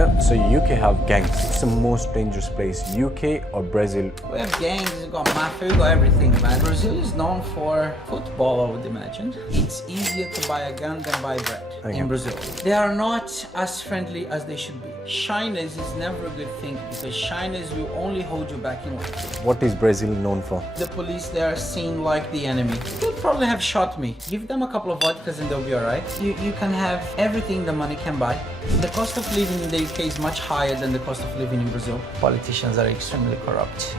So UK have gangs. It's the most dangerous place, UK or Brazil? We have gangs, we've got mafia, we've got everything, man. Brazil is known for football, I would imagine. It's easier to buy a gun than buy bread in Brazil. They are not as friendly as they should be. Shyness is never a good thing because shyness will only hold you back in life. What is Brazil known for? The police, they are seen like the enemy. They'll probably have shot me. Give them a couple of vodkas and they'll be alright. You can have everything the money can buy. The cost of living in the UK is much higher than the cost of living in Brazil. Politicians are extremely corrupt.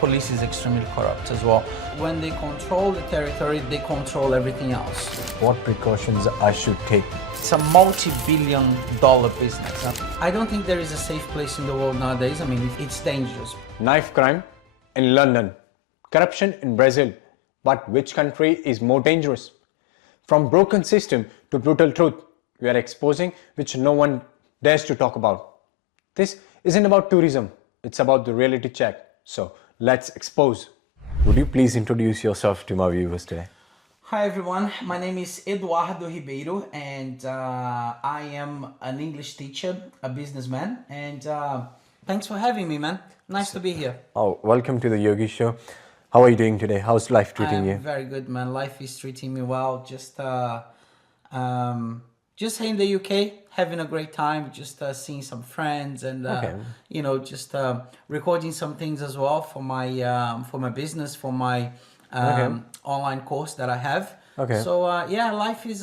Police is extremely corrupt as well. When they control the territory, they control everything else. What precautions I should take? It's a multi-billion dollar business. I don't think there is a safe place in the world nowadays. I mean, it's dangerous. Knife crime in London, corruption in Brazil. But which country is more dangerous? From broken system to brutal truth, we are exposing which no one dares to talk about. This isn't about tourism, it's about the reality check. So let's expose. Would you please introduce yourself to my viewers today? Hi everyone, my name is Eduardo Ribeiro and I am an English teacher, a businessman, and thanks for having me, man. Nice to be here. Oh, welcome to the Yogii Show. How are you doing today? How's life treating you? I'm very good, man. Life is treating me well. Just here in the UK, having a great time, just seeing some friends and you know, just recording some things as well for my business, for my online course that I have. Okay. So yeah, life is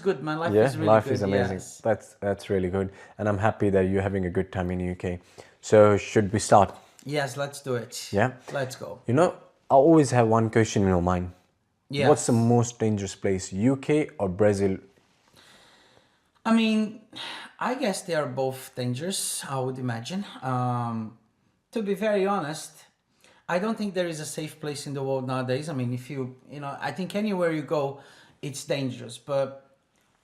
good, man. Life is really life good. Is amazing. Yes. That's really good, and I'm happy that you're having a good time in UK. So should we start? Yes, let's do it. Yeah. Let's go. I always have one question in my mind. Yeah. What's the most dangerous place, UK or Brazil? I mean, I guess they are both dangerous, I would imagine. To be very honest, I don't think there is a safe place in the world nowadays. I mean, I think anywhere you go, it's dangerous. But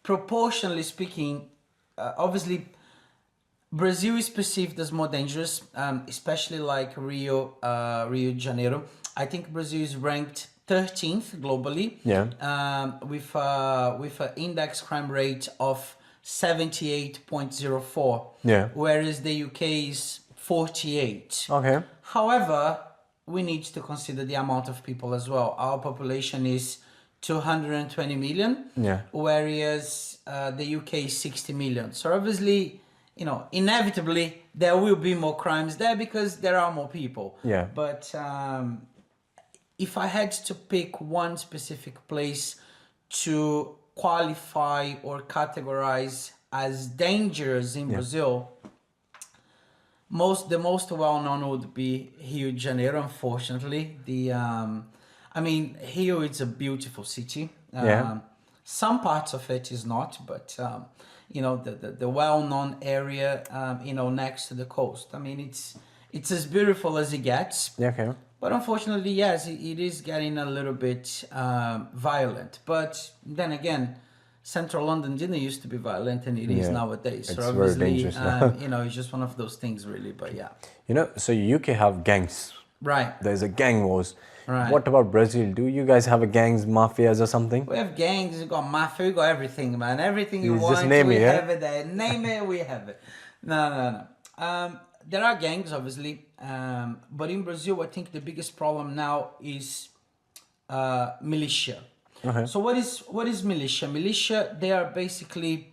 proportionally speaking, obviously, Brazil is perceived as more dangerous, especially like Rio de Janeiro. I think Brazil is ranked 13th globally. Yeah. With an index crime rate of 78.04. Yeah. Whereas the UK is 48. Okay. However, we need to consider the amount of people as well. Our population is 220 million. Yeah. Whereas the UK is 60 million. So obviously, inevitably there will be more crimes there because there are more people. Yeah. But if I had to pick one specific place to qualify or categorize as dangerous in Brazil, the most well-known would be Rio de Janeiro, unfortunately. Rio is a beautiful city. Some parts of it is not, but the well-known area, next to the coast. I mean, it's as beautiful as it gets. Yeah, okay. But unfortunately, yes, it is getting a little bit violent. But then again, Central London didn't used to be violent, and it is nowadays. It's so very obviously, dangerous now. it's just one of those things, really. But yeah. So UK have gangs. Right. There's a gang wars. Right. What about Brazil? Do you guys have a gangs, mafias or something? We have gangs, we got mafia, we got everything, man. Everything you want, just name we it, yeah? have it there. Name it, we have it. No. There are gangs, obviously, but in Brazil, I think the biggest problem now is militia. Okay. So what is militia? Militia, they are basically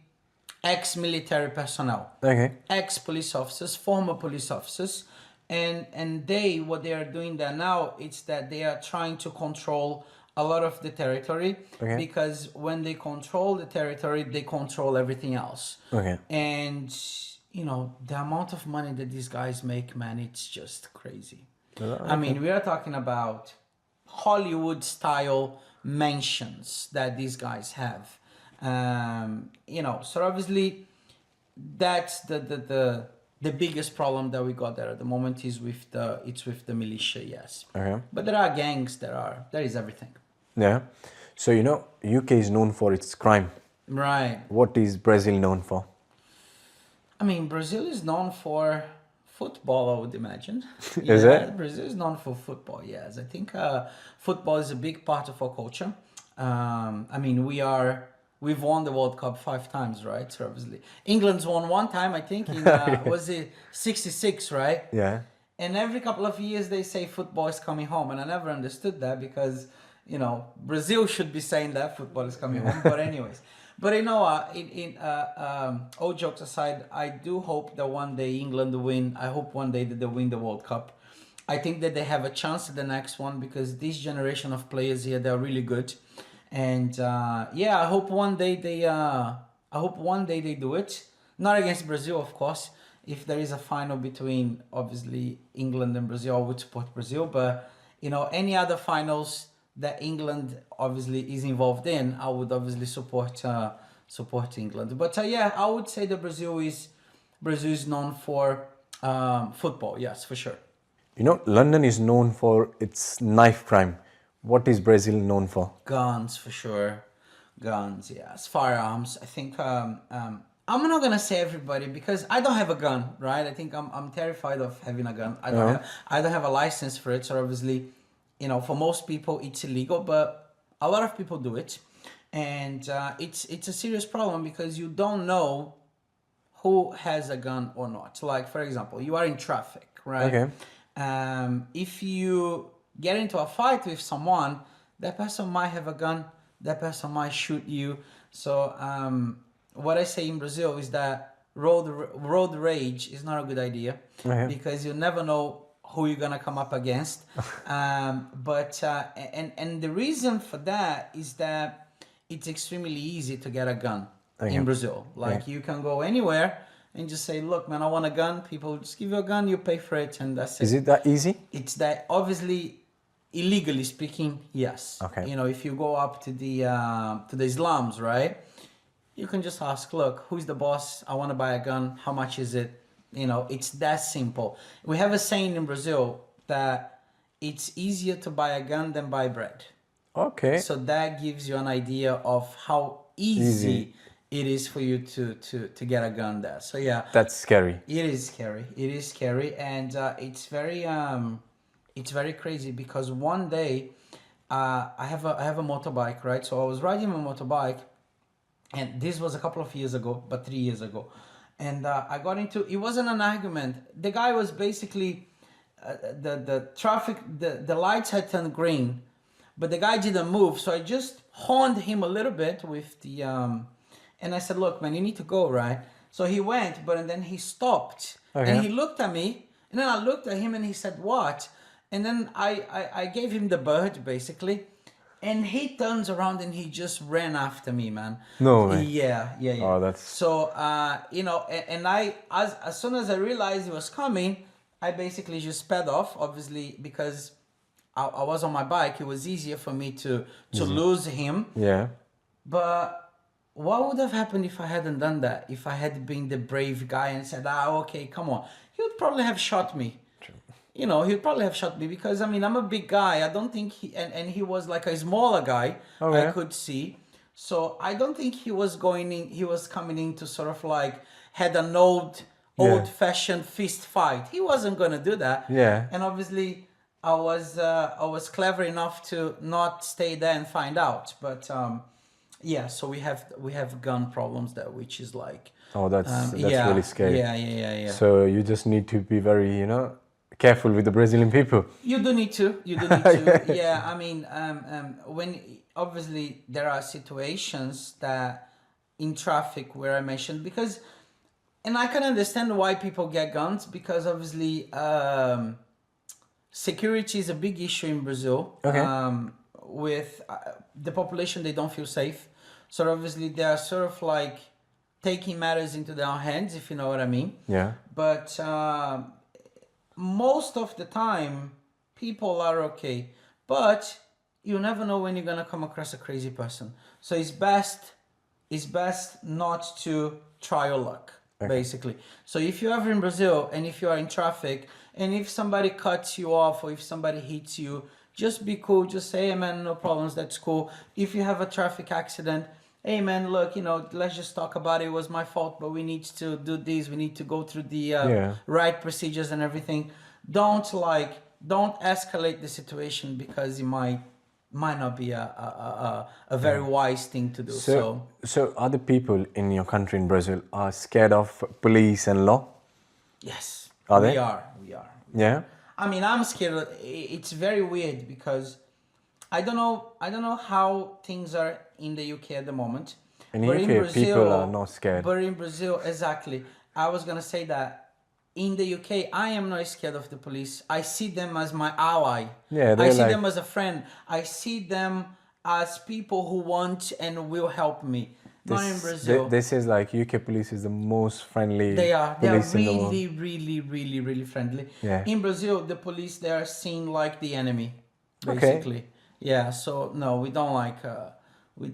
ex-military personnel, ex-police officers, former police officers, and what they are doing there now is that they are trying to control a lot of the territory, because when they control the territory, they control everything else. And the amount of money that these guys make, man, it's just crazy. I mean, we are talking about Hollywood-style mansions that these guys have. So obviously, that's the biggest problem that we got there at the moment is with the militia, yes. But there are gangs, there is everything. Yeah. So UK is known for its crime. Right. What is Brazil known for? I mean, Brazil is known for football, I would imagine. Is it? Brazil is known for football, yes. I think football is a big part of our culture. I mean, we are we've won the World Cup 5 times, right? So obviously, England's won one time, I think, in was it '66, right? Yeah. And every couple of years they say football is coming home, and I never understood that because Brazil should be saying that football is coming home. But anyways, but all jokes aside, I do hope that one day England win. I hope one day that they win the World Cup. I think that they have a chance at the next one because this generation of players here, they're really good. And I hope one day they do it. Not against Brazil, of course. If there is a final between obviously England and Brazil, I would support Brazil. But any other finals that England obviously is involved in, I would obviously support England. But I would say that Brazil is known for football. Yes, for sure. London is known for its knife crime. What is Brazil known for? Guns, for sure. Guns, yes. Firearms. I think I'm not gonna say everybody because I don't have a gun, right? I think I'm terrified of having a gun. I don't have a license for it, so obviously, for most people it's illegal, but a lot of people do it, and it's a serious problem because you don't know who has a gun or not. Like for example, you are in traffic, right? Okay. If you get into a fight with someone, that person might have a gun, that person might shoot you. So what I say in Brazil is that road rage is not a good idea because you never know who you're gonna come up against. And the reason for that is that it's extremely easy to get a gun in Brazil. Like you can go anywhere and just say, look, man, I want a gun. People just give you a gun, you pay for it, and that's it. Is it that easy? It's that, obviously, illegally speaking, yes. Okay. If you go up to the slums, right? You can just ask, look, who's the boss? I want to buy a gun. How much is it? It's that simple. We have a saying in Brazil that it's easier to buy a gun than buy bread. Okay. So that gives you an idea of how easy it is for you to get a gun there. So yeah, that's scary. It is scary, and it's very crazy because one day I have a motorbike, right? So I was riding my motorbike, and this was a couple of years ago, but 3 years ago, and I got into, it wasn't an argument. The guy was basically the traffic, the lights had turned green, but the guy didn't move, so I just horned him a little bit with the and I said, look, man, you need to go, right? So he went, but then he stopped. And he looked at me, and then I looked at him, and he said, what? And then I gave him the bird, basically. And he turns around, and he just ran after me, man. No way. Yeah. Oh, that's... So, and as soon as I realized he was coming, I basically just sped off, obviously, because I was on my bike. It was easier for me to lose him. Yeah. But what would have happened if I hadn't done that? If I had been the brave guy and said, okay, come on. He would probably have shot me. True. He would probably have shot me because, I'm a big guy. I don't think and he was like a smaller guy, I could see. So I don't think he was coming in to sort of like had an old-fashioned fist fight. He wasn't going to do that. Yeah. And obviously I was clever enough to not stay there and find out. But, so we have gun problems there, which is like... Oh, that's really scary. Yeah. So you just need to be very, careful with the Brazilian people. You do need to. Yeah, when obviously there are situations that in traffic where I mentioned because, and I can understand why people get guns because obviously security is a big issue in Brazil. Okay. With the population, they don't feel safe. So obviously they are sort of like taking matters into their own hands, if you know what I mean. Yeah. But most of the time, people are okay. But you never know when you're gonna come across a crazy person. So it's best not to try your luck, basically. So if you're ever in Brazil and if you are in traffic and if somebody cuts you off or if somebody hits you, just be cool. Just say, hey man, no problems. That's cool. If you have a traffic accident, hey man, look, let's just talk about it. It was my fault, but we need to do this. We need to go through the right procedures and everything. Don't escalate the situation because it might might not be a very wise thing to do. So are the people in your country in Brazil are scared of police and law? Yes, Are we they? are. Yeah. I mean, I'm scared. It's very weird because I don't know how things are in the UK at the moment. In UK, people are not scared. But in Brazil, exactly. I was gonna say that in the UK, I am not scared of the police. I see them as my ally. Yeah, I see them as a friend. I see them as people who want and will help me. Not in Brazil. This is like UK police is the most friendly They are police in the world. really friendly. Yeah. In Brazil, the police, they are seen like the enemy, Okay. basically. Yeah. So no, we don't like.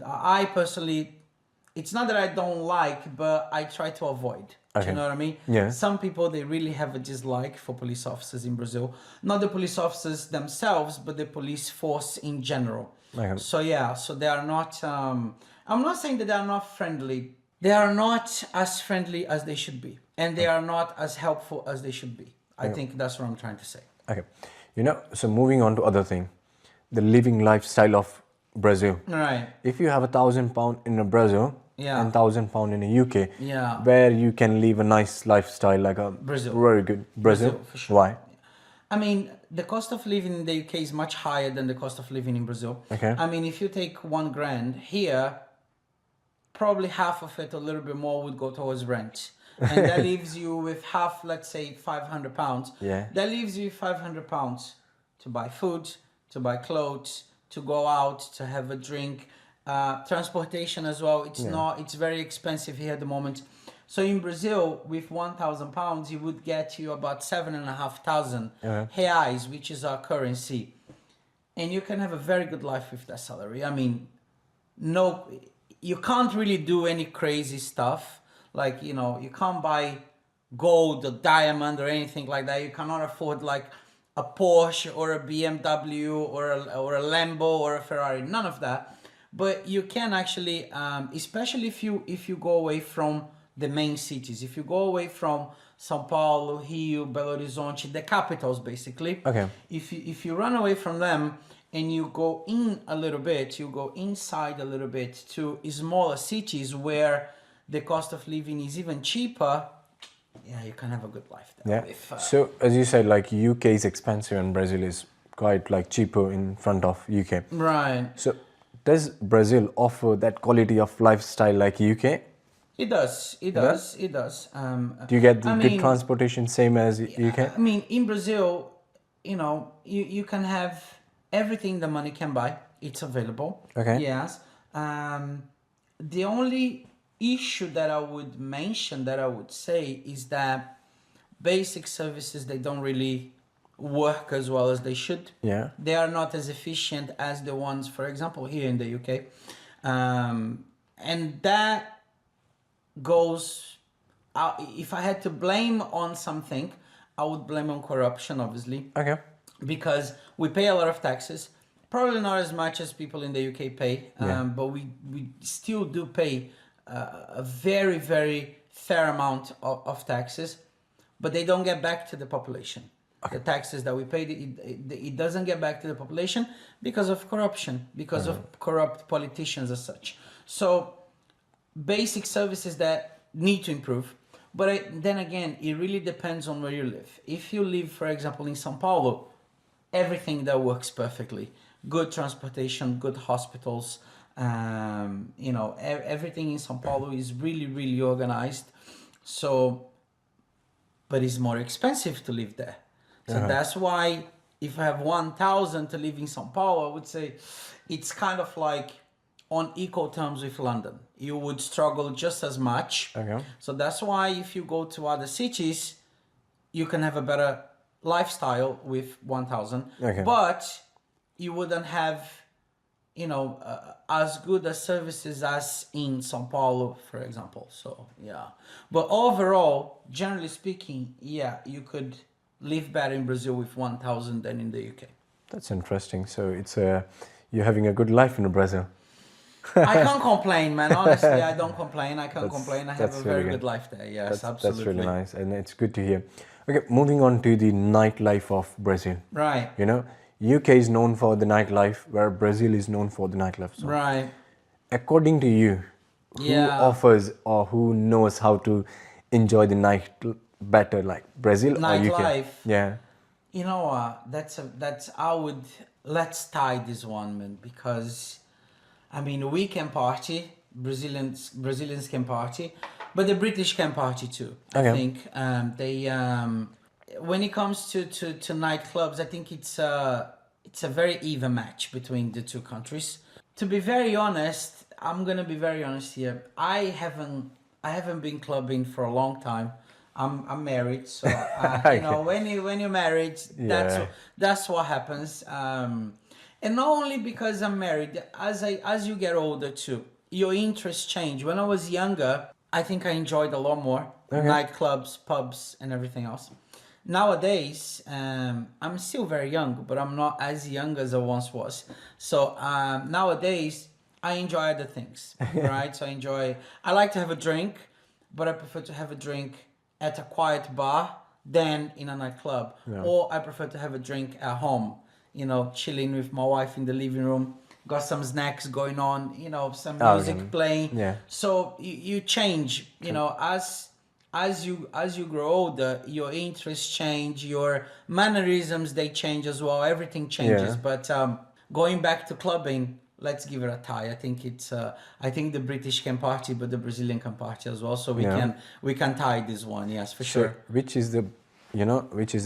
I personally, it's not that I don't like, but I try to avoid. Do Okay. you know what I mean? Yeah. Some people, they really have a dislike for police officers in Brazil. Not the police officers themselves, but the police force in general. Okay. So yeah, so they are not. I'm not saying that they are not friendly. They are not as friendly as they should be, and they are not as helpful as they should be. I think that's what I'm trying to say. Okay. You know, so moving on to other thing, the living lifestyle of Brazil. Right. If you have £1,000 in Brazil Yeah. and £1,000 in the UK, Yeah. where you can live a nice lifestyle like a Brazil. very good Brazil. For sure. Why? I mean, the cost of living in the UK is much higher than the cost of living in Brazil. Okay. I mean, if you take £1,000 here, probably half of it, a little bit more, would go towards rent. And that leaves you with half, let's say, £500. Yeah. That leaves you £500 to buy food, to buy clothes, to go out, to have a drink, transportation as well. It's very expensive here at the moment. So in Brazil, with £1,000, it would get you about 7,500 reais, which is our currency. And you can have a very good life with that salary. I mean, no, you can't really do any crazy stuff. Like, you know, you can't buy gold or diamond or anything like that. You cannot afford like a Porsche or a BMW or a Lambo or a Ferrari. None of that. But you can actually, especially if you go away from the main cities. If you go away from São Paulo, Rio, Belo Horizonte, the capitals basically. Okay. If you run away from them and you go in a little bit, you go inside a little bit to smaller cities where the cost of living is even cheaper, yeah, you can have a good life there. Yeah. So as you said, like UK is expensive and Brazil is quite like cheaper in front of UK. Right. So does Brazil offer that quality of lifestyle like UK? It does. It does. It does. Do you get the good transportation same as UK? I mean, in Brazil, you know, you can have everything the money can buy. It's available. Okay. Yes. The only issue that I would mention, that I would say, is that basic services, they don't really work as well as they should. Yeah. They are not as efficient as the ones, for example, here in the UK. And that goes, if I had to blame on something, I would blame on corruption, obviously. Okay. Because we pay a lot of taxes, probably not as much as people in the UK pay, but we still do pay a very, very fair amount of taxes, but they don't get back to the population. Okay. The taxes that we pay, it doesn't get back to the population because of corruption, because of corrupt politicians as such. So basic services that need to improve. But then again, it really depends on where you live. If you live, for example, in São Paulo, everything there works perfectly. Good transportation, good hospitals, you know, everything in São Paulo is really, really organized. So, but it's more expensive to live there. So that's why if I have 1,000 to live in São Paulo, I would say it's kind of like on equal terms with London. You would struggle just as much. Okay. So that's why if you go to other cities, you can have a better lifestyle with 1,000. Okay. But you wouldn't have, you know, as good as services as in São Paulo, for example. So, yeah. But overall, generally speaking, yeah, you could live better in Brazil with 1,000 than in the UK. That's interesting. So it's you're having a good life in Brazil. I can't complain, man. Honestly, I don't complain. I can't complain. I have a very good life there. Yes, absolutely. That's really nice, and it's good to hear. Okay, moving on to the nightlife of Brazil. Right. You know, UK is known for the nightlife, where Brazil is known for the nightlife. So, Right. according to you, who offers or who knows how to enjoy the night better, like Brazil or UK? Nightlife. Yeah. You know what? Let's tie this one, man, because I mean we can party, Brazilians can party, but the British can party too. I think they when it comes to nightclubs, I think it's a very even match between the two countries. To be very honest, I'm gonna be very honest here. I haven't been clubbing for a long time. I'm married, so you know when you're married, that's what happens. And not only because I'm married, as you get older too, your interests change. When I was younger, I think I enjoyed a lot more nightclubs, pubs, and everything else. Nowadays, I'm still very young, but I'm not as young as I once was. So nowadays, I enjoy other things, right? So I like to have a drink, but I prefer to have a drink at a quiet bar than in a nightclub. Yeah. Or I prefer to have a drink at home, you know, chilling with my wife in the living room, got some snacks going on, you know, some music playing. Yeah. So you change, you know, as you grow older, your interests change, your mannerisms, they change as well. Everything changes. Yeah. But going back to clubbing, let's give it a tie. I think I think the British can party, but the Brazilian can party as well. So we can tie this one. Yes, for sure. Which is the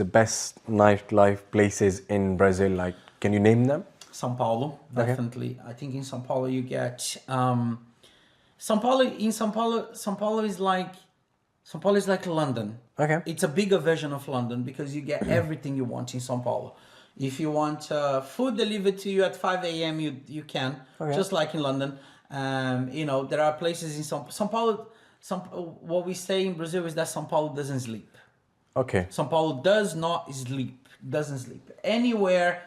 best nightlife places in Brazil? Like, can you name them? São Paulo, definitely. I think in São Paulo you get São Paulo is like London. Okay. It's a bigger version of London because you get everything you want in São Paulo. If you want food delivered to you at 5 a.m., you can, just like in London. You know, there are places in São Paulo. What we say in Brazil is that São Paulo doesn't sleep. Okay. São Paulo does not sleep. Doesn't sleep anywhere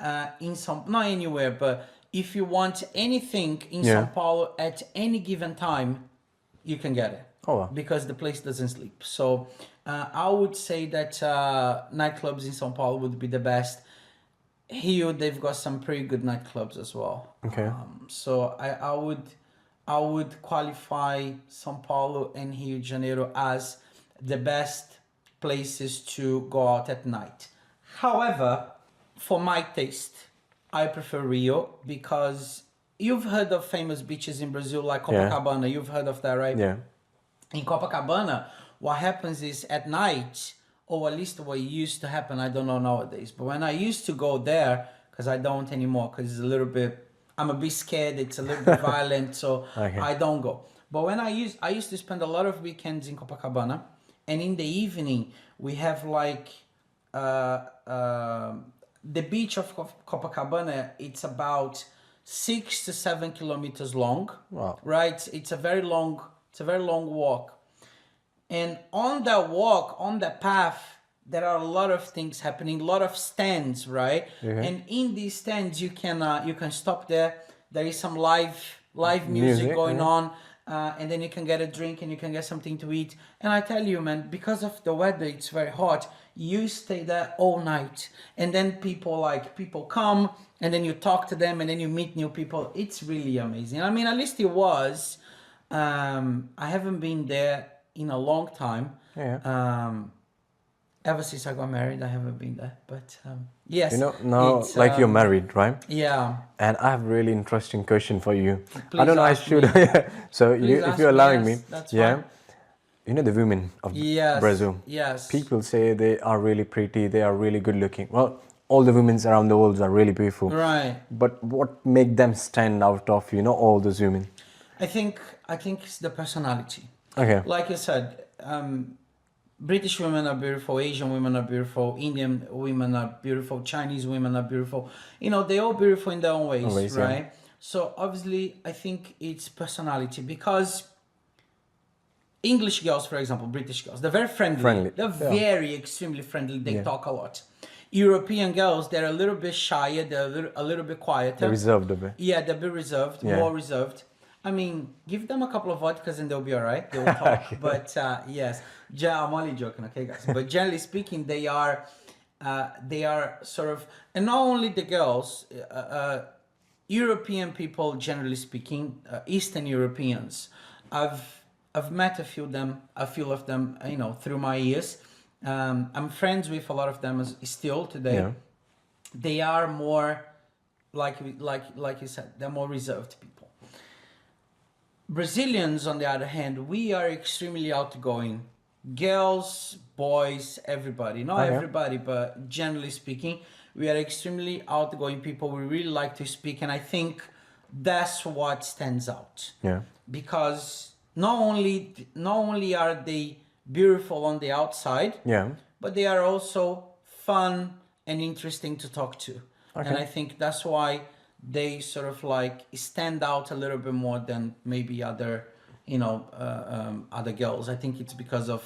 not anywhere, but if you want anything in São Paulo at any given time, you can get it. Oh, wow. Because the place doesn't sleep. So I would say that nightclubs in São Paulo would be the best. Here they've got some pretty good nightclubs as well. Okay. So I would qualify São Paulo and Rio de Janeiro as the best places to go out at night. However, for my taste, I prefer Rio because you've heard of famous beaches in Brazil like Copacabana. Yeah. You've heard of that, right? Yeah. In Copacabana, what happens is at night, or at least what used to happen, I don't know nowadays, but when I used to go there, because I don't anymore, because it's a little bit, I'm a bit scared, it's a little bit violent, so I don't go. But when I used to spend a lot of weekends in Copacabana, and in the evening, we have like, the beach of Copacabana, it's about 6 to 7 kilometers long. Wow. Right? It's a very long walk. And on that walk, on that path, there are a lot of things happening, a lot of stands, right? Mm-hmm. And in these stands, you can stop there. There is some live music going on. And then you can get a drink and you can get something to eat. And I tell you, man, because of the weather, it's very hot. You stay there all night. And then people come and then you talk to them and then you meet new people. It's really amazing. I mean, at least it was. I haven't been there in a long time. Yeah. Ever since I got married, I haven't been there. But yes. You know, now like you're married, right? Yeah. And I have a really interesting question for you. Please I don't know, I should. So if you're allowing me. That's fine. You know the women of Brazil. Yes. People say they are really pretty, they are really good looking. Well, all the women around the world are really beautiful. Right. But what make them stand out of, all those women? I think it's the personality. Okay. Like I said, British women are beautiful, Asian women are beautiful, Indian women are beautiful, Chinese women are beautiful. They're all beautiful in their own ways, right? Yeah. So obviously, I think it's personality because English girls, for example, British girls, they're very friendly. They're very extremely friendly. They talk a lot. European girls, they're a little bit shyer. They're a little bit quieter. They're reserved a bit. Yeah, they're a bit reserved, more reserved. I mean, give them a couple of vodkas and they'll be all right. They'll talk. But yes, I'm only joking, okay, guys? But generally speaking, they are they are sort of, and not only the girls, European people, generally speaking, Eastern Europeans. I've met a few of them, you know, through my years. I'm friends with a lot of them still today. Yeah. They are more, like you said, they're more reserved people. Brazilians, on the other hand, we are extremely outgoing. Girls, boys, everybody. Not everybody, but generally speaking, we are extremely outgoing people. We really like to speak, and I think that's what stands out. Yeah. Because not only are they beautiful on the outside, Yeah. but they are also fun and interesting to talk to. And I think that's why they sort of like stand out a little bit more than maybe other, you know, other girls. I think it's because of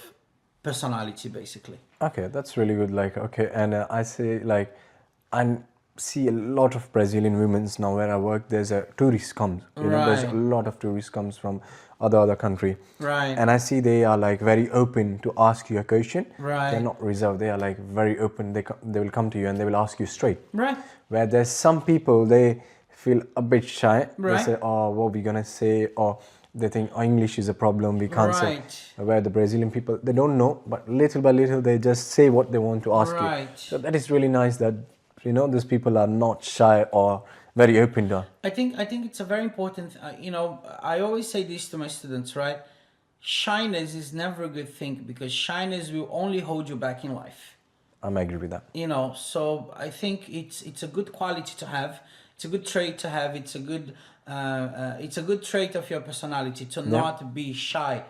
personality, basically. Okay, that's really good. Like, okay, and I say like, I see a lot of Brazilian women now where I work. There's a tourist comes, you know, there's a lot of tourists comes from other country. Right. And I see they are like very open to ask you a question. Right. They're not reserved. They are like very open. They will come to you and they will ask you straight. Right. Where there's some people, they feel a bit shy. Right. They say, oh, what are we gonna say? Or they think, oh, English is a problem, we can't say. Where the Brazilian people, they don't know, but little by little, they just say what they want to ask you. So that is really nice that, you know, these people are not shy or very open to. I think it's a very important, you know, I always say this to my students, right? Shyness is never a good thing, because shyness will only hold you back in life. I agree with that. You know, so I think it's a good quality to have. It's a good trait to have. It's a good trait of your personality to not be shy.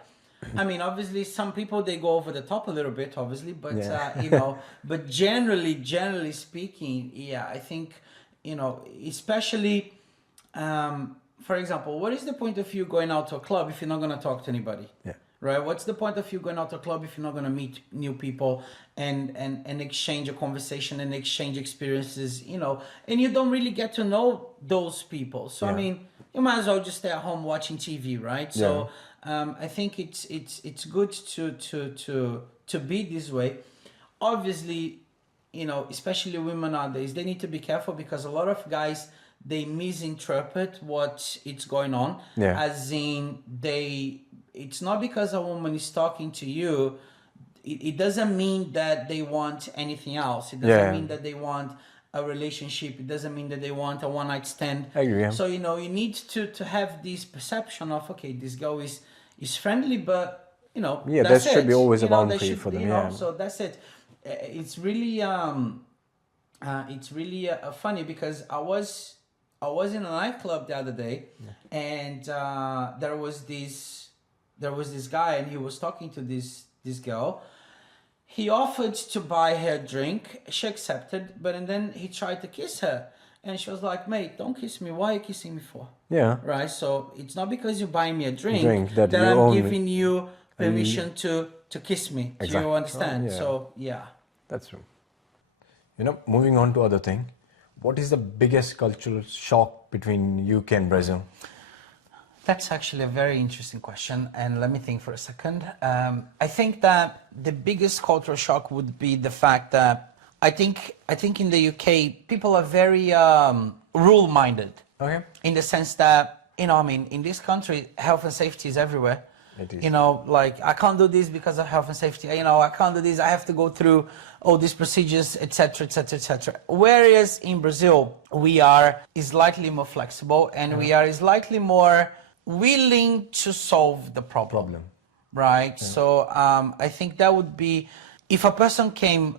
I mean, obviously, some people, they go over the top a little bit, obviously, but you know, but generally speaking, yeah, I think, you know, especially, for example, what is the point of you going out to a club if you're not going to talk to anybody? Yeah. Right? What's the point of you going out to a club if you're not going to meet new people and exchange a conversation and exchange experiences, you know, and you don't really get to know those people. So, I mean, you might as well just stay at home watching TV, right? So, I think it's good to be this way. Obviously, you know, especially women nowadays, they need to be careful, because a lot of guys, they misinterpret what is going on. As in, it's not because a woman is talking to you, it doesn't mean that they want anything else. It doesn't mean that they want a relationship. It doesn't mean that they want a one-night stand. I agree. So, you know, you need to have this perception of, okay, this girl is friendly, but, you know, that should be always a boundary for them. You know, so that's it. It's really funny, because I was in a nightclub the other day, and there was this guy, and he was talking to this girl. He offered to buy her a drink. She accepted, and then he tried to kiss her. And she was like, mate, don't kiss me. Why are you kissing me for? Yeah. Right? So it's not because you're buying me a drink that I'm giving you permission to kiss me. Exactly. Do you understand? So, yeah. That's true. You know, moving on to other thing. What is the biggest cultural shock between UK and Brazil? That's actually a very interesting question, and let me think for a second. I think that the biggest cultural shock would be the fact that I think in the UK people are very rule-minded. Okay. In the sense that, you know, I mean, in this country, health and safety is everywhere. It is. You know, like, I can't do this because of health and safety. You know, I can't do this. I have to go through all these procedures, etc., etc., etc. Whereas in Brazil, we are slightly more flexible, and we are slightly more willing to solve the problem. Right? Yeah. So I think that would be, if a person came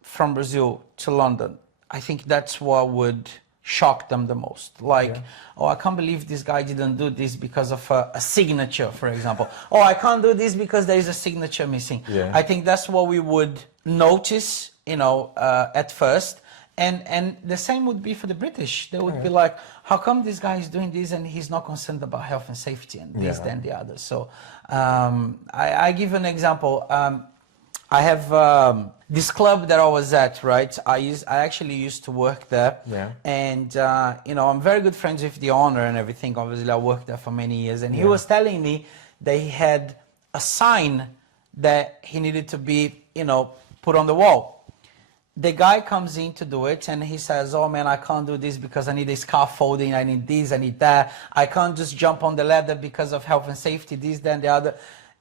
from Brazil to London, I think that's what would shock them the most. Like, oh, I can't believe this guy didn't do this because of a signature, for example. Oh, I can't do this because there is a signature missing. I think that's what we would notice, you know, at first. And the same would be for the British. They would be like, how come this guy is doing this and he's not concerned about health and safety and this, then the other. So I give an example. I have this club that I was at, right? I actually used to work there. And, you know, I'm very good friends with the owner and everything. Obviously, I worked there for many years. And he was telling me that he had a sign that he needed to be, you know, put on the wall. the guy comes in to do it and he says, oh man, I can't do this because I need a scaffolding, I need this, I need that. I can't just jump on the ladder because of health and safety, this, that, and the other.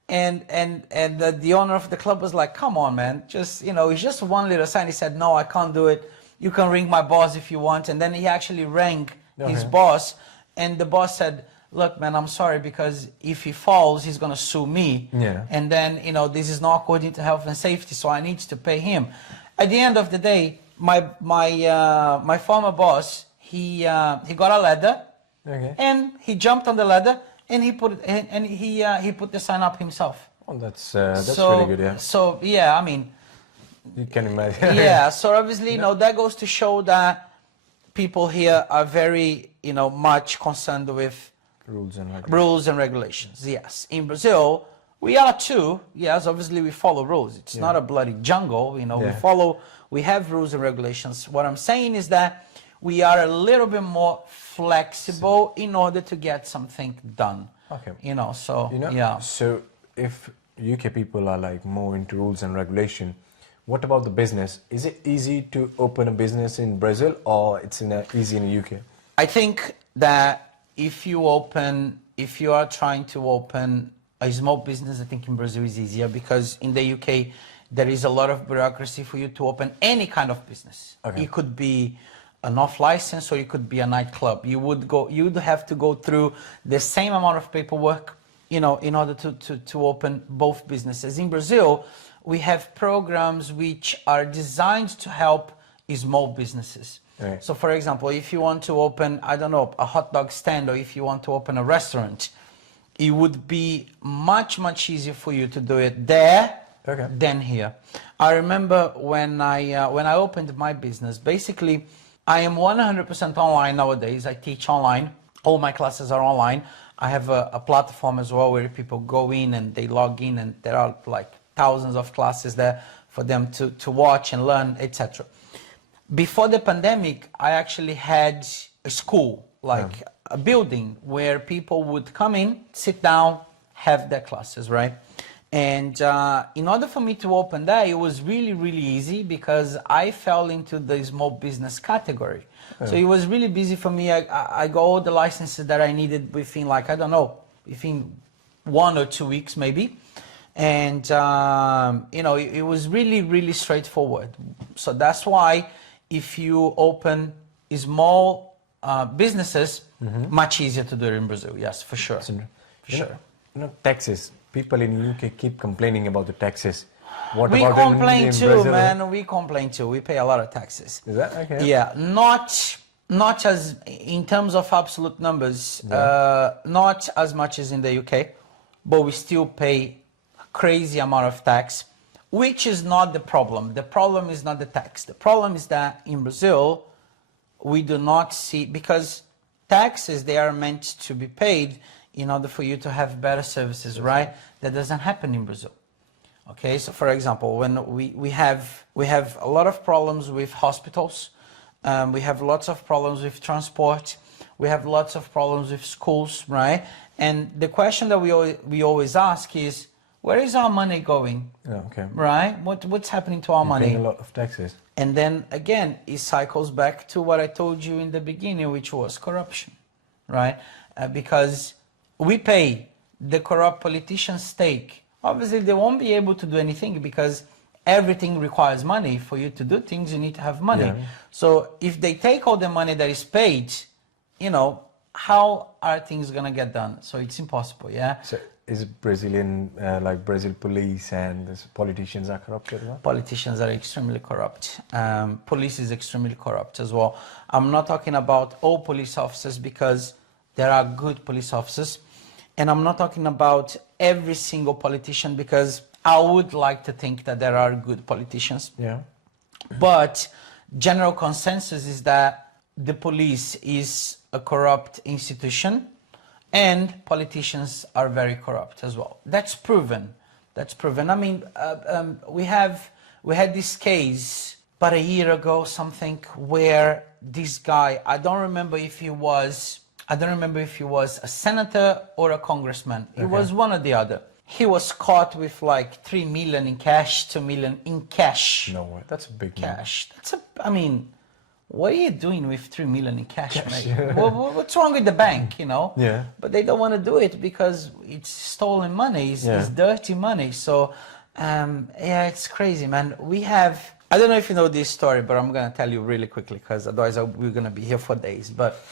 And the owner of the club was like, come on, man, just, you know, it's just one little sign. He said, no, I can't do it. You can ring my boss if you want. And then he actually rang his boss, and the boss said, look, man, I'm sorry, because if he falls, he's going to sue me. Yeah. And then, you know, this is not according to health and safety, so I need to pay him. At the end of the day, my former boss, he got a ladder, and he jumped on the ladder, and he put the sign up himself. Oh, that's really good, yeah. So yeah, I mean, you can imagine. Yeah. So obviously, you know, that goes to show that people here are very, you know, much concerned with rules and regulations. Yes. In Brazil, we are too. Yes, obviously we follow rules. It's not a bloody jungle, you know. We have rules and regulations. What I'm saying is that we are a little bit more flexible in order to get something done. Okay. You know, so yeah. So if UK people are like more into rules and regulation, what about the business? Is it easy to open a business in Brazil, or it's easy in the UK? I think that if you are trying to open a small business, I think in Brazil is easier, because in the UK there is a lot of bureaucracy for you to open any kind of business. Okay. It could be an off license, or it could be a nightclub. You'd have to go through the same amount of paperwork, you know, in order to open both businesses. In Brazil, we have programs which are designed to help small businesses. Right. So for example, if you want to open, I don't know, a hot dog stand, or if you want to open a restaurant, it would be much, much easier for you to do it there than here. I remember when I opened my business, basically, I am 100% online nowadays. I teach online. All my classes are online. I have a platform as well where people go in and they log in, and there are like thousands of classes there for them to watch and learn, etc. Before the pandemic, I actually had a school, like a building where people would come in, sit down, have their classes, right? And in order for me to open that, it was really, really easy, because I fell into the small business category. So it was really busy for me. I got all the licenses that I needed within, like, I don't know, within 1 or 2 weeks maybe. And, you know, it was really, really straightforward. So that's why if you open small businesses, much easier to do it in Brazil. Yes, for sure. You know, taxes. People in the UK keep complaining about the taxes. What we about complain in too, Brazil? man. We complain too. We pay a lot of taxes. Is that okay? Yeah, not as in terms of absolute numbers, not as much as in the UK, but we still pay a crazy amount of tax, which is not the problem. The problem is not the tax. The problem is that in Brazil, we do not see, because taxes, they are meant to be paid in order for you to have better services, right? That doesn't happen in Brazil. Okay, so for example, when we have a lot of problems with hospitals, we have lots of problems with transport, we have lots of problems with schools, right? And the question that we always ask is, where is our money going? Right? What's happening to our money? Paying a lot of taxes. And then again, it cycles back to what I told you in the beginning, which was corruption, right? Because we pay the corrupt politicians' stake. Obviously, they won't be able to do anything, because everything requires money. For you to do things, you need to have money. Yeah. So if they take all the money that is paid, you know, how are things going to get done? So it's impossible, yeah? So is Brazilian, like Brazil police and politicians are corrupt as well? Politicians are extremely corrupt. Police is extremely corrupt as well. I'm not talking about all police officers, because there are good police officers. And I'm not talking about every single politician, because I would like to think that there are good politicians. Yeah. But general consensus is that the police is a corrupt institution, and politicians are very corrupt as well. That's proven. That's proven. I mean, we had this case about a year ago, something, where this guy, I don't remember if he was a senator or a congressman. It was one or the other. He was caught with like 3 million in cash, 2 million in cash. No way. That's a big Cash. I mean, what are you doing with 3 million in cash, mate? Yeah. What's wrong with the bank, you know? Yeah. But they don't want to do it because it's stolen money, it's dirty money. So, yeah, it's crazy, man. We have, I don't know if you know this story, but I'm going to tell you really quickly because otherwise we're going to be here for days. But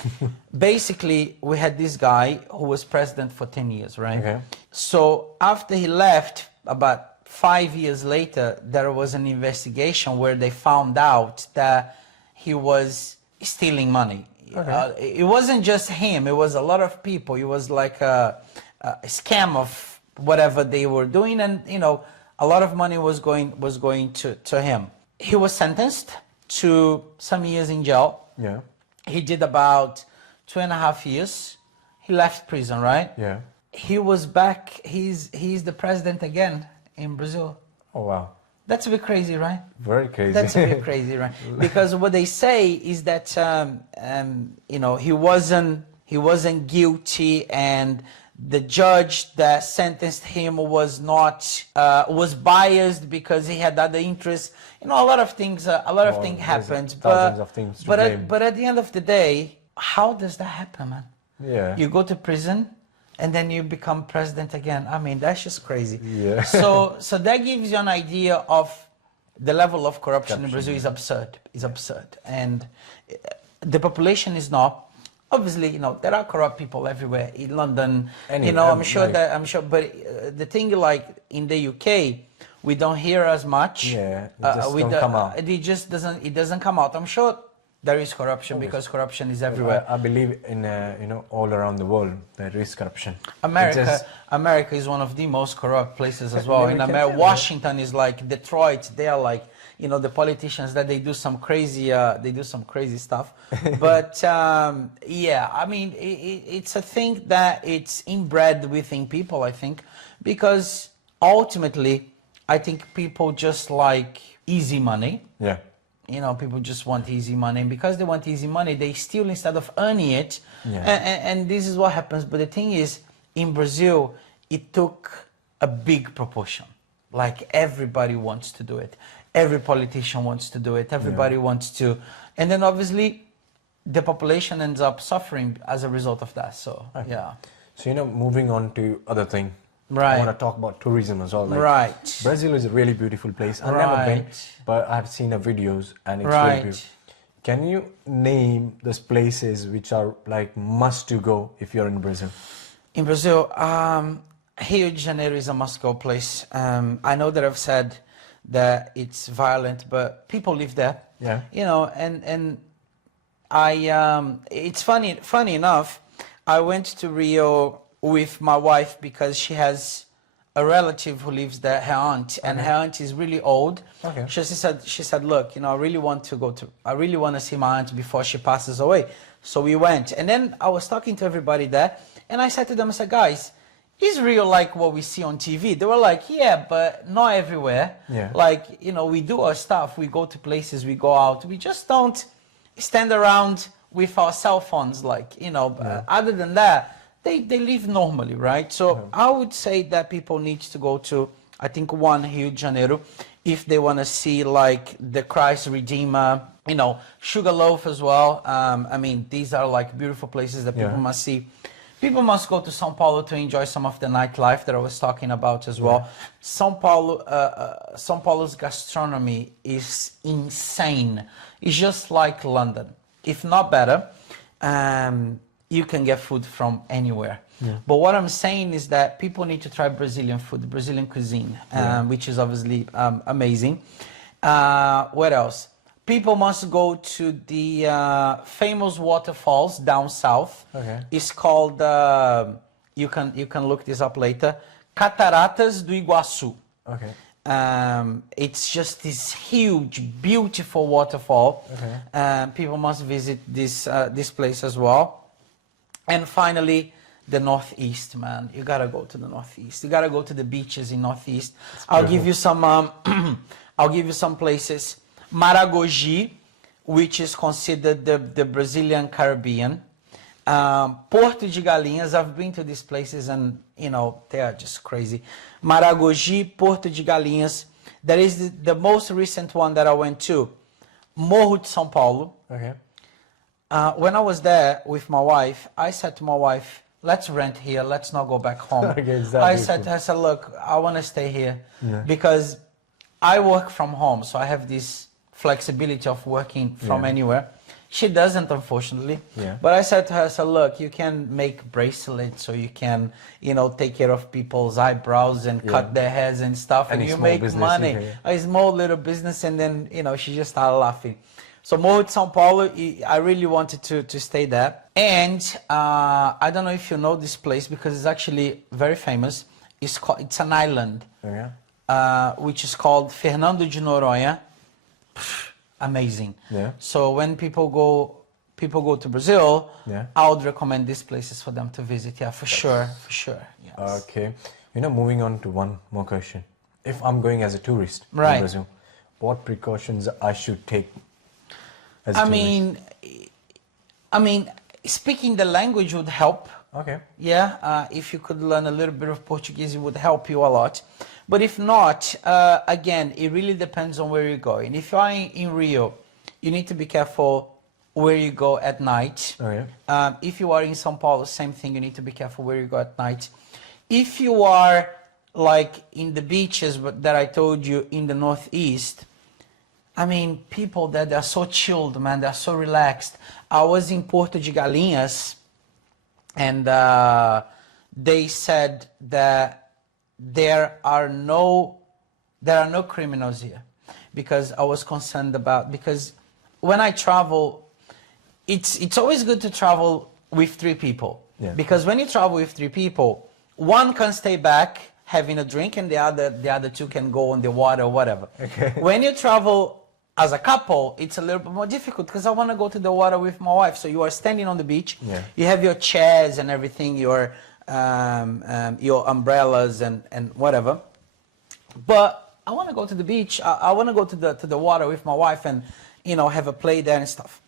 basically, we had this guy who was president for 10 years, right? Okay. So after he left, about 5 years later, there was an investigation where they found out that he was stealing money. Okay. It wasn't just him, it was a lot of people. It was like a scam of whatever they were doing, and you know, a lot of money was going to him. He was sentenced to some years in jail. Yeah. He did about 2.5 years. He left prison, right? Yeah. He was back. He's the president again in Brazil. Oh wow. That's a bit crazy, right? Very crazy. That's a bit crazy, right? Because what they say is that you know, he wasn't guilty, and the judge that sentenced him was not was biased because he had other interests. You know, a lot of things happened. Thousands of things to blame. But at the end of the day, how does that happen, man? Yeah. You go to prison, and then you become president again. I mean, that's just crazy. Yeah. So that gives you an idea of the level of corruption in Brazil is absurd. It's absurd, and the population is not. Obviously, you know, there are corrupt people everywhere in London. You know, I'm sure. But the thing, like in the UK, we don't hear as much. Yeah, it just don't come out. It doesn't come out. I'm sure there is corruption because corruption is everywhere. I believe in you know, all around the world there is corruption. America is one of the most corrupt places as well. In America, Washington is like Detroit. They are like, you know, the politicians that they do some crazy stuff. But yeah, I mean, it's a thing that it's inbred within people, I think, because ultimately, I think people just like easy money. Yeah. You know, people just want easy money, and because they want easy money, they steal instead of earning it. Yeah. And this is what happens. But the thing is, in Brazil, it took a big proportion. Like everybody wants to do it. Every politician wants to do it. Everybody wants to. And then obviously, the population ends up suffering as a result of that. So, yeah. So, you know, moving on to other thing. Right. I want to talk about tourism as well. Like, right. Brazil is a really beautiful place. I've never been, but I've seen the videos and it's really beautiful. Can you name those places which are like must to go if you're in Brazil? In Brazil, Rio de Janeiro is a must go place. I know that I've said that it's violent, but people live there. Yeah. You know, and I it's funny enough, I went to Rio with my wife because she has a relative who lives there, her aunt, and her aunt is really old. Okay. She said, look, you know, I really want to see my aunt before she passes away. So we went, and then I was talking to everybody there, and I said to them, I said, guys, is Rio like what we see on TV? They were like, yeah, but not everywhere. Yeah. Like, you know, we do our stuff, we go to places, we go out, we just don't stand around with our cell phones, like, you know, other than that, they live normally, right? So I would say that people need to go to, I think, one, Rio de Janeiro, if they want to see like the Christ Redeemer, you know, Sugarloaf as well. I mean, these are like beautiful places that people must see. People must go to São Paulo to enjoy some of the nightlife that I was talking about as well. São Paulo's gastronomy is insane. It's just like London, if not better. You can get food from anywhere. But what I'm saying is that people need to try Brazilian food, Brazilian cuisine, which is obviously amazing. What else? People must go to the famous waterfalls down south. Okay. It's called, you can look this up later, Cataratas do Iguaçu. Okay. It's just this huge, beautiful waterfall. Okay. People must visit this place as well. And finally, the Northeast, man. You gotta go to the Northeast. You gotta go to the beaches in Northeast. I'll give you some. I'll give you some places. Maragogi, which is considered the Brazilian Caribbean. Porto de Galinhas, I've been to these places and, you know, they are just crazy. Maragogi, Porto de Galinhas. There is the most recent one that I went to, Morro de São Paulo. Okay. When I was there with my wife, I said to my wife, let's rent here, let's not go back home. Okay, I said to her, I said, look, I want to stay here because I work from home, so I have this flexibility of working from anywhere. She doesn't, unfortunately. Yeah. But I said to her, I said, look, you can make bracelets, so you can, you know, take care of people's eyebrows and cut their hairs and stuff, and you make money. A small little business, and then, you know, she just started laughing. So Morro de São Paulo, I really wanted to stay there. And I don't know if you know this place because it's actually very famous. It's an island, which is called Fernando de Noronha. Amazing. Yeah. So when people go to Brazil, I would recommend these places for them to visit. Yeah, for sure. Yes. Okay. You know, moving on to one more question. If I'm going as a tourist in Brazil, what precautions I should take as a tourist? I mean, speaking the language would help. Okay. Yeah. If you could learn a little bit of Portuguese, it would help you a lot. But if not, again, it really depends on where you're going. If you're in Rio, you need to be careful where you go at night. If you are in São Paulo, same thing, you need to be careful where you go at night. If you are like in the beaches that I told you in the Northeast, I mean, people there, they're so chilled, man, they're so relaxed. I was in Porto de Galinhas, and they said that there are no criminals here, because I was concerned about, because when I travel, it's always good to travel with 3 people, because when you travel with 3 people, one can stay back having a drink and the other 2 can go on the water or whatever. When you travel as a couple, it's a little bit more difficult because I want to go to the water with my wife. So you are standing on the beach, you have your chairs and everything, your umbrellas and whatever, but I want to go to the beach. I want to go to the water with my wife and, you know, have a play there and stuff.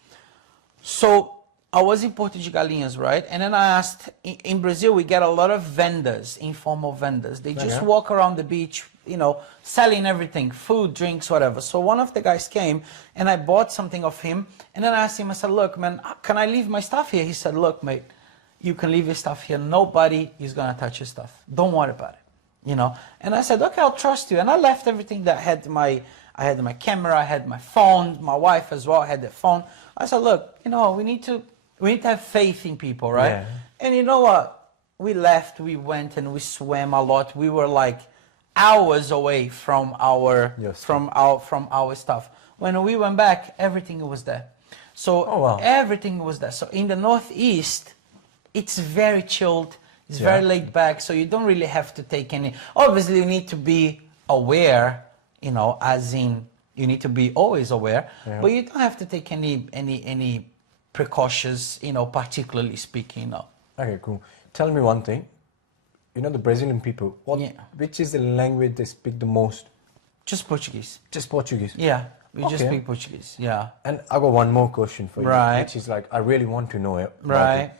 So I was in Porto de Galinhas, right? And then I asked, in Brazil we get a lot of vendors, informal vendors. They just walk around the beach, you know, selling everything, food, drinks, whatever. So one of the guys came and I bought something of him, and then I asked him, I said, look, man, can I leave my stuff here? He said, look, mate, you can leave your stuff here. Nobody is going to touch your stuff. Don't worry about it, you know. And I said, okay, I'll trust you. And I left everything that I had my camera, I had my phone, my wife as well had their phone. I said, look, you know, we need to have faith in people, right? And you know what? We left, we went and we swam a lot. We were like hours away from our stuff. When we went back, everything was there. So everything was there. So in the Northeast, it's very chilled, it's very laid back, so you don't really have to take any. Obviously, you need to be aware, you know, as in you need to be always aware, but you don't have to take any precautions, you know, particularly speaking, you know. Okay, cool. Tell me one thing. You know, the Brazilian people, which is the language they speak the most? Just Portuguese. Just Portuguese? Yeah, we just speak Portuguese, yeah. And I got one more question for you, which is like, I really want to know it. It.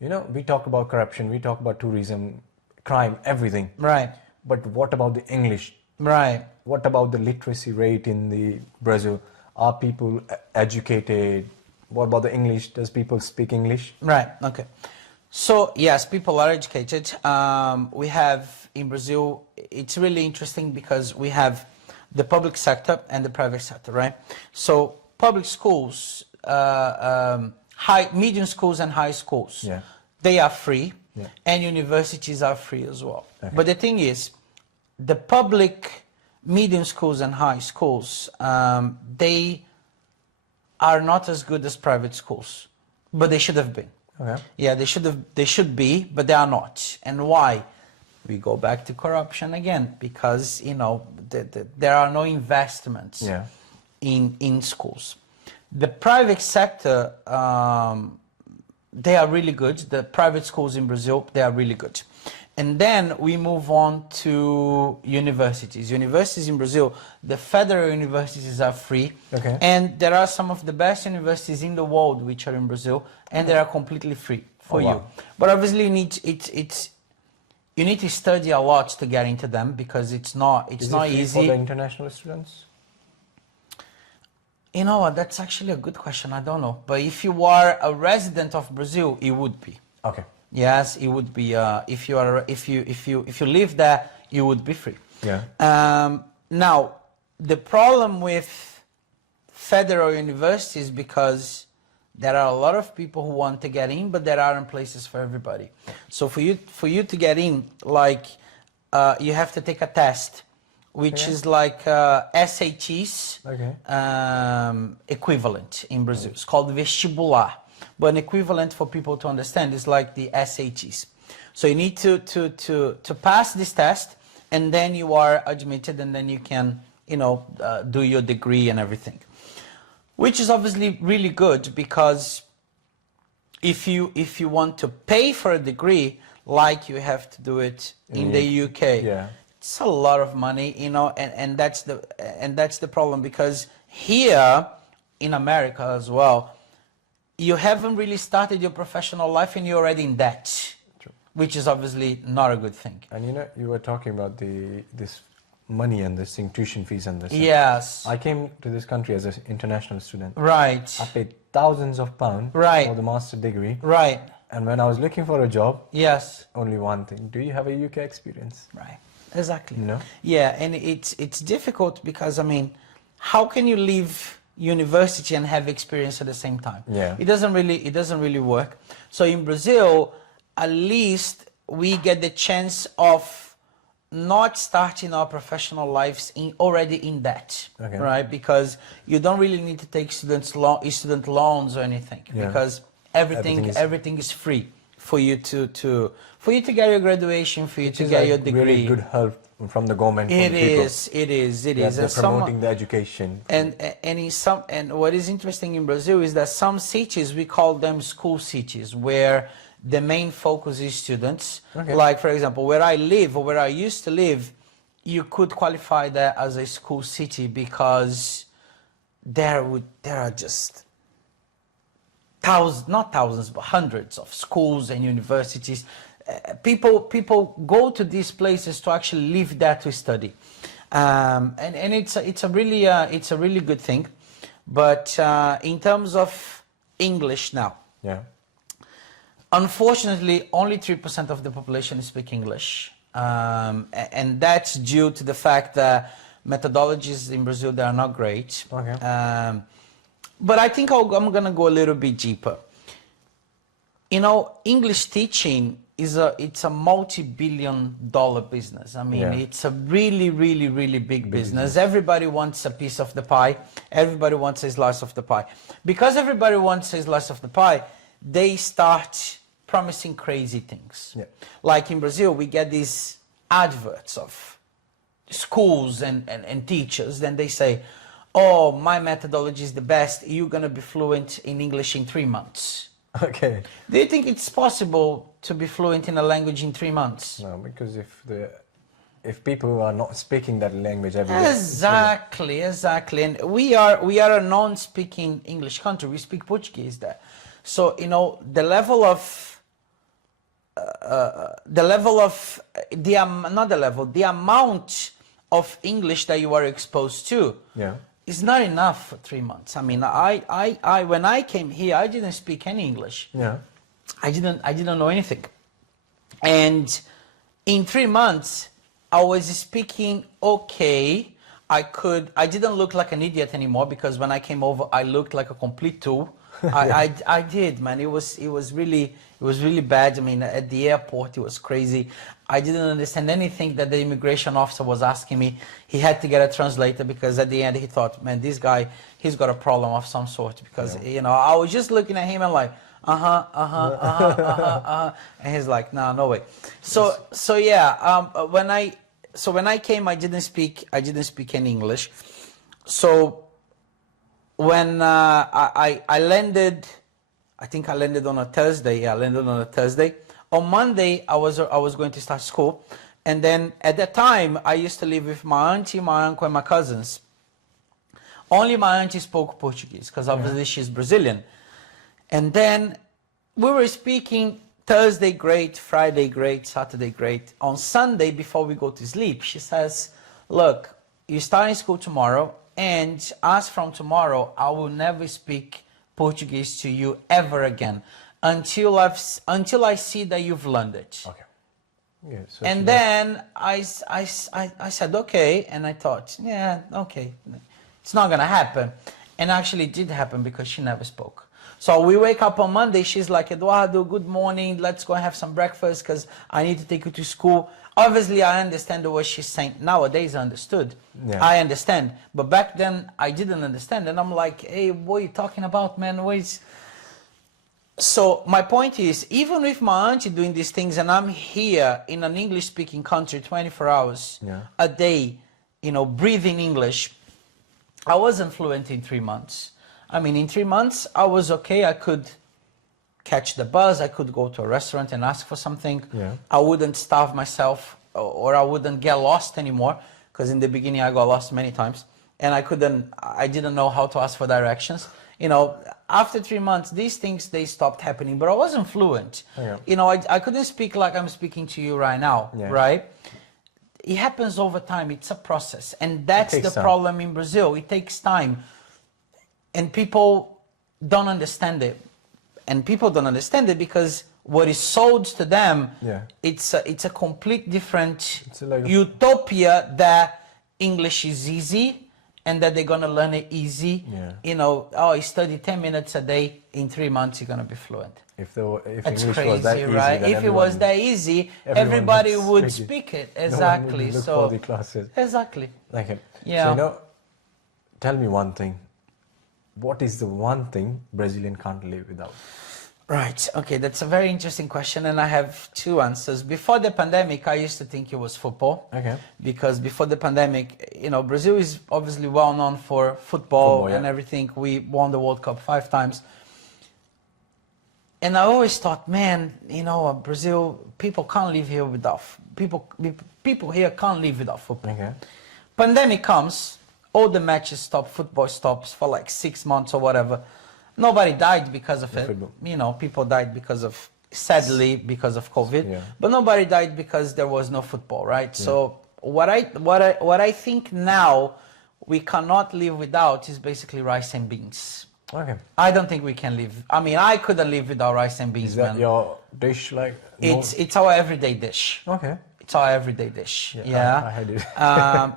You know, we talk about corruption, we talk about tourism, crime, everything. But what about the English? What about the literacy rate in the Brazil? Are people educated? What about the English? Does people speak English? Okay. So, yes, people are educated. We have, in Brazil, it's really interesting because we have the public sector and the private sector, right? So, public schools, medium schools and high schools, they are free, and universities are free as well. But the thing is, the public medium schools and high schools, they are not as good as private schools, but they should have been. Yeah, they should be, but they are not. And why? We go back to corruption again, because, you know, there are no investments in schools. The private sector, they are really good. The private schools in Brazil, they are really good. And then we move on to universities. Universities in Brazil, the federal universities are free. And there are some of the best universities in the world which are in Brazil, and they are completely free for you. But obviously you need to study a lot to get into them, because it's not Is not it free easy. for the international students? You know what? That's actually a good question. I don't know. But if you are a resident of Brazil, it would be. Okay. Yes, it would be. If you live there, it would be free. Yeah. Now, the problem with federal universities, because there are a lot of people who want to get in, but there aren't places for everybody. So for you to get in, like you have to take a test, which is like SATs equivalent in Brazil. It's called vestibular, but an equivalent for people to understand is like the SATs. So you need to pass this test, and then you are admitted, and then you can do your degree and everything. Which is obviously really good, because if you want to pay for a degree, like you have to do it in the UK, it's a lot of money, and that's the problem, because here in America as well, you haven't really started your professional life and you're already in debt, which is obviously not a good thing. And you were talking about this money and this tuition fees and this. Yes. I came to this country as an international student. Right. I paid thousands of pounds for the master degree. Right. And when I was looking for a job, yes, only one thing: do you have a UK experience? Right. Exactly. No. Yeah, and it's difficult, because how can you leave university and have experience at the same time? Yeah. It doesn't really work. So in Brazil, at least we get the chance of not starting our professional lives already in debt, right? Because you don't really need to take student loans or anything, because everything is free for you to get your graduation, for you to get your degree. Really good help from the government. It is. They're promoting the education. And what is interesting in Brazil is that some cities, we call them school cities, where the main focus is students. Like, for example, where I live, or where I used to live, you could qualify that as a school city, because there are just not thousands, but hundreds of schools and universities. People go to these places to actually live there to study, and it's a really good thing. But in terms of English now, unfortunately, only 3% of the population speak English, and that's due to the fact that methodologies in Brazil, they are not great. But I think I'm going to go a little bit deeper. English teaching it's a multi-billion-dollar business. It's a really, really, really big business. Everybody wants a piece of the pie. Everybody wants a slice of the pie. Because everybody wants a slice of the pie, they start promising crazy things. Like in Brazil, we get these adverts of schools and teachers. Then they say, oh, my methodology is the best. You're going to be fluent in English in 3 months. Okay. Do you think it's possible to be fluent in a language in 3 months? No, because if people are not speaking that language every day. Exactly. And we are a non-speaking English country. We speak Portuguese there. So, the amount of English that you are exposed to is not enough for 3 months. When I came here, I didn't speak any English. I didn't know anything. And in 3 months, I was speaking okay. I didn't look like an idiot anymore, because when I came over, I looked like a complete tool. I did, man. It was really bad. At the airport, it was crazy. I didn't understand anything that the immigration officer was asking me. He had to get a translator, because at the end he thought, man, this guy, he's got a problem of some sort, because I was just looking at him and like, and he's like, no way. When I came, I didn't speak any English. So when I landed, I think I landed on a Thursday. I landed on a Thursday. On Monday, I was going to start school, and then at that time, I used to live with my auntie, my uncle, and my cousins. Only my auntie spoke Portuguese, because obviously she's Brazilian. And then we were speaking Thursday great, Friday great, Saturday great. On Sunday, before we go to sleep, she says, look, you start in school tomorrow, and as from tomorrow, I will never speak Portuguese to you ever again until I see that you've learned it. Okay. Yeah, so And then I said, okay, and I thought, yeah, okay, it's not gonna happen. And actually it did happen because she never spoke. So we wake up on Monday, she's like, Eduardo, good morning, let's go and have some breakfast because I need to take you to school. Obviously, I understand what she's saying. Nowadays, I understood. Yeah. I understand. But back then, I didn't understand. And I'm like, hey, what are you talking about, man? What is... So my point is, even with my auntie doing these things and I'm here in an English-speaking country 24 hours a day, you know, breathing English, I wasn't fluent in 3 months. I mean, in 3 months, I was okay. I could catch the bus. I could go to a restaurant and ask for something. Yeah. I wouldn't starve myself or I wouldn't get lost anymore because in the beginning I got lost many times and I didn't know how to ask for directions. You know, after 3 months, these things, they stopped happening, but I wasn't fluent. Yeah. You know, I couldn't speak like I'm speaking to you right now, right? It happens over time. It's a process. And that's the problem in Brazil. It takes time. And people don't understand it. And people don't understand it because what is sold to them, it's a complete different utopia that English is easy and that they're going to learn it easy. You know, oh, you study 10 minutes a day, in 3 months you're going to be fluent. If That's English crazy, was that easy, right? If it was that easy, everybody would speak it. Exactly. No one would look so for the classes. Exactly. Okay. Yeah. So, you know, tell me one thing. What is the one thing Brazilian can't live without? Right. Okay, that's a very interesting question, and I have two answers. Before the pandemic, I used to think it was football. Okay. Because before the pandemic, you know, Brazil is obviously well known for football and everything. We won the World Cup 5 times. And I always thought, man, you know, Brazil, people can't live here without people here can't live without football. Okay. Pandemic comes, all the matches stop, football stops for like 6 months or whatever. Nobody died because of it. You know, people died because of, sadly, because of COVID. But nobody died because there was no football, right? So what I think now we cannot live without is basically rice and beans. Okay. I don't think we can live. I mean, I couldn't live without rice and beans. Is that your dish, like? It's our everyday dish. Okay. It's our everyday dish. I had it.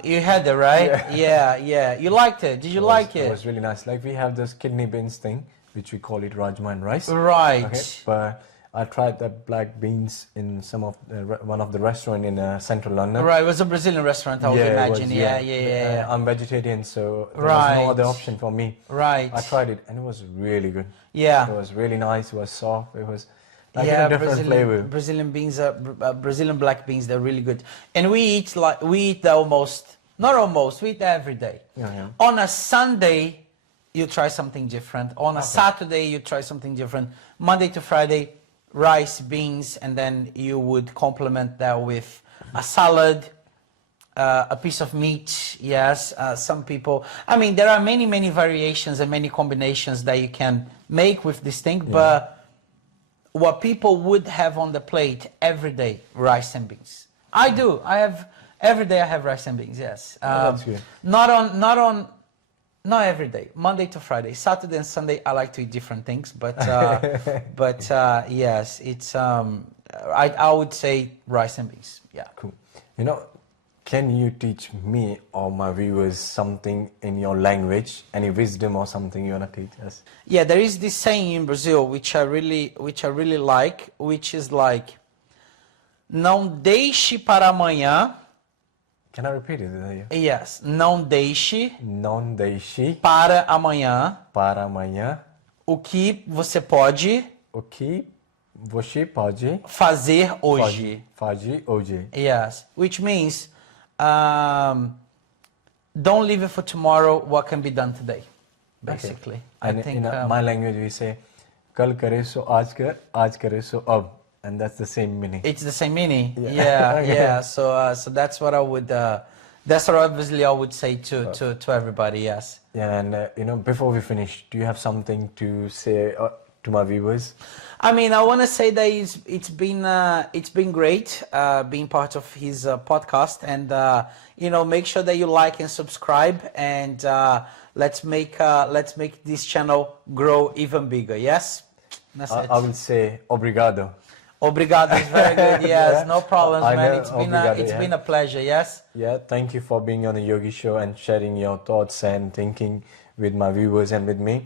You had it, right? Yeah. You liked it? Did you like it? It was really nice. Like, we have this kidney beans thing, which we call it rajma and rice. Right. Okay. But I tried the black beans in one of the restaurant in central London. Right, it was a Brazilian restaurant, I would imagine. Yeah. I'm vegetarian, so there was no other option for me. Right. I tried it, and it was really good. Yeah. It was really nice. It was soft. It was like a different flavor. Brazilian beans are Brazilian black beans. They're really good, and we eat we eat every day. On a Sunday, you try something different. On a Saturday, you try something different. Monday to Friday, rice, beans, and then you would complement that with a salad, a piece of meat. Yes, some people. I mean, there are many variations and many combinations that you can make with this thing, but what people would have on the plate every day, rice and beans. I do. Every day I have rice and beans. Yes. That's good. Not every day. Monday to Friday, Saturday and Sunday I like to eat different things, but yes, it's I would say rice and beans. Yeah. Cool. You know, can you teach me or my viewers something in your language? Any wisdom or something you wanna teach us? Yeah, there is this saying in Brazil which I really like, which is like, não deixe para amanhã. Can I repeat it? Yes, não deixe para amanhã o que você pode fazer hoje. Yes, which means don't leave it for tomorrow what can be done today, basically. And I think in my language we say kal kare so aaj kare so ab. And that's the same meaning. It's the same meaning. Yeah. So that's what I would. That's what obviously I would say to everybody. Yes. Yeah, and you know, before we finish, do you have something to say to my viewers? I mean, I want to say that it's been great being part of his podcast, and you know, make sure that you like and subscribe, and let's make this channel grow even bigger. Yes, that's it. I will say obrigado. Obrigado is very good. Yes, Yeah. no problems, I man. know, It's obrigado, been a pleasure. Yes. Yeah, thank you for being on the Yogii Show and sharing your thoughts and thinking with my viewers and with me.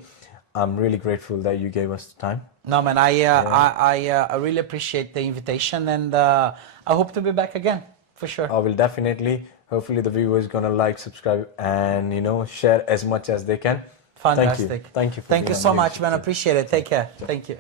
I'm really grateful that you gave us the time. No, man. I really appreciate the invitation, and I hope to be back again for sure. I will definitely. Hopefully, the viewers gonna like, subscribe, and share as much as they can. Fantastic. Thank you. Thank you so being on much, the man. I Yogii Show. appreciate it. Take care. Thank you.